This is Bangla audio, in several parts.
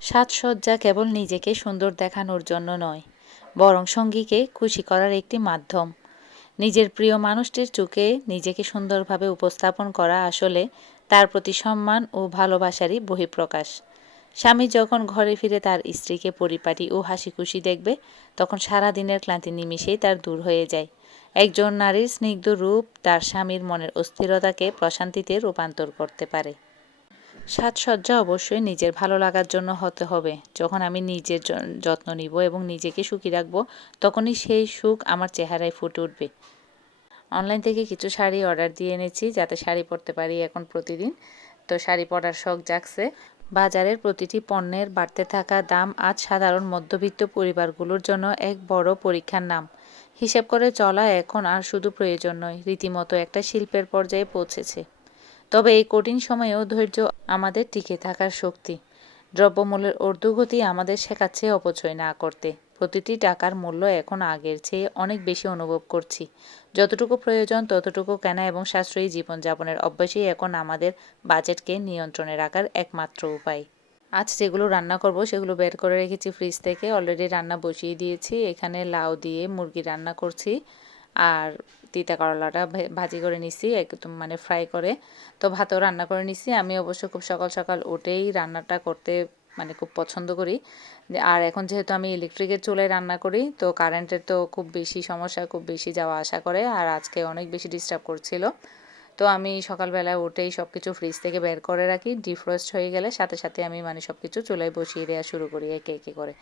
সাজসজ্জা কেবল নিজেকে সুন্দর দেখানোর জন্য নয়, বরং সঙ্গীকে খুশি করার একটি মাধ্যম। নিজের প্রিয় মানুষটির চোখে নিজেকে সুন্দরভাবে উপস্থাপন করা আসলে তার প্রতি সম্মান ও ভালোবাসারই বহিঃপ্রকাশ। স্বামী যখন ঘরে ফিরে তার স্ত্রীকে পরিপাটি ও হাসিখুশি দেখবে, তখন সারা দিনের ক্লান্তি নিমিষেই তার দূর হয়ে যায়। একজন নারীর স্নিগ্ধ রূপ তার স্বামীর মনের অস্থিরতাকে প্রশান্তিতে রূপান্তর করতে পারে। সাজসজ্জা অবশ্যই নিজের ভালো লাগার জন্য হতে হবে। যখন আমি নিজের যত্ন নিব এবং নিজেকে সুখী রাখব, তখনই সেই সুখ আমার চেহারায় ফুটে উঠবে। অনলাইন থেকে কিছু শাড়ি অর্ডার দিয়ে এনেছি, যাতে শাড়ি পরতে পারি এখন প্রতিদিন। তো শাড়ি পরার শখ জাগছে। বাজারের প্রতিটি পণ্যের বাড়তে থাকা দাম আজ সাধারণ মধ্যবিত্ত পরিবারগুলোর জন্য এক বড় পরীক্ষার নাম। হিসেব করে চলা এখন আর শুধু প্রয়োজন নয়, রীতিমতো একটা শিল্পের পর্যায়ে পৌঁছেছে। তবে এই কঠিন সময়েও ধৈর্য আমাদের টিকে থাকার শক্তি। দ্রব্যমূল্যের ঊর্ধ্বগতি আমাদের শেখাচ্ছে অপচয় না করতে। প্রতিটি টাকার মূল্য এখন আগের চেয়ে অনেক বেশি অনুভব করছি। যতটুকু প্রয়োজন ততটুকু কেনা এবং সাশ্রয়ী জীবনযাপনের অভ্যাসই এখন আমাদের বাজেটকে নিয়ন্ত্রণে রাখার একমাত্র উপায়। আজ যেগুলো রান্না করব সেগুলো বের করে রেখেছি ফ্রিজ থেকে। অলরেডি রান্না বসিয়ে দিয়েছি। এখানে লাউ দিয়ে মুরগি রান্না করছি, আর তিতা করলাটা ভাজি করে নিছি, একদম মানে ফ্রাই করে। তো ভাতও রান্না করে নিছি। আমি অবশ্য খুব সকাল সকাল উঠেই রান্নাটা করতে মানে খুব পছন্দ করি। আর এখন যেহেতু আমি ইলেকট্রিকের চুলায় রান্না করি, তো কারেন্টের তো খুব বেশি সমস্যা, খুব বেশি যাওয়া আসা করে, আর আজকে অনেক বেশি ডিস্টার্ব করছিল। তো আমি সকালবেলা উঠেই সব কিছু ফ্রিজ থেকে বের করে রাখি। ডিফ্রস্ট হয়ে গেলে সাথে সাথে আমি মানে সব কিছু চুলায় বসিয়ে দেওয়া শুরু করি একে একে করে।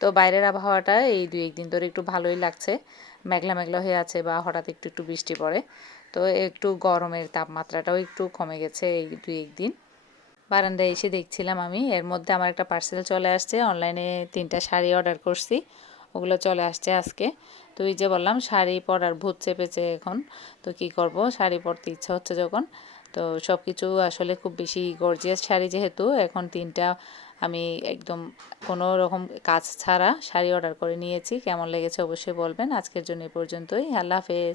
তো বাইরের আবহাওয়াটা এই ২-১ দিন ধরে একটু ভালোই লাগছে। মেঘলা মেঘলা হয়ে আছে বা হঠাৎ একটু একটু বৃষ্টি পড়ে। তো একটু গরমের তাপমাত্রাটাও একটু কমে গেছে এই ২-১ দিন। বারান্দায় এসে দেখছিলাম আমি, এর মধ্যে আমার একটা পার্সেল চলে আসছে। অনলাইনে ৩টা শাড়ি অর্ডার করছি, ওগুলো চলে আসছে আজকে। তো এই যে বললাম, শাড়ি পরার ভূত চেপেছে এখন। তো কি করব, শাড়ি পরতে ইচ্ছা হচ্ছে যখন। তো সব কিছু আসলে খুব বেশি গর্জিয়াস শাড়ি যেহেতু, এখন ৩টা আমি একদম কোনো রকম কাজ ছাড়া শাড়ি অর্ডার করে নিয়েছি। কেমন লেগেছে অবশ্যই বলবেন। আজকের জন্য এ পর্যন্তই। আল্লাহ হাফেজ।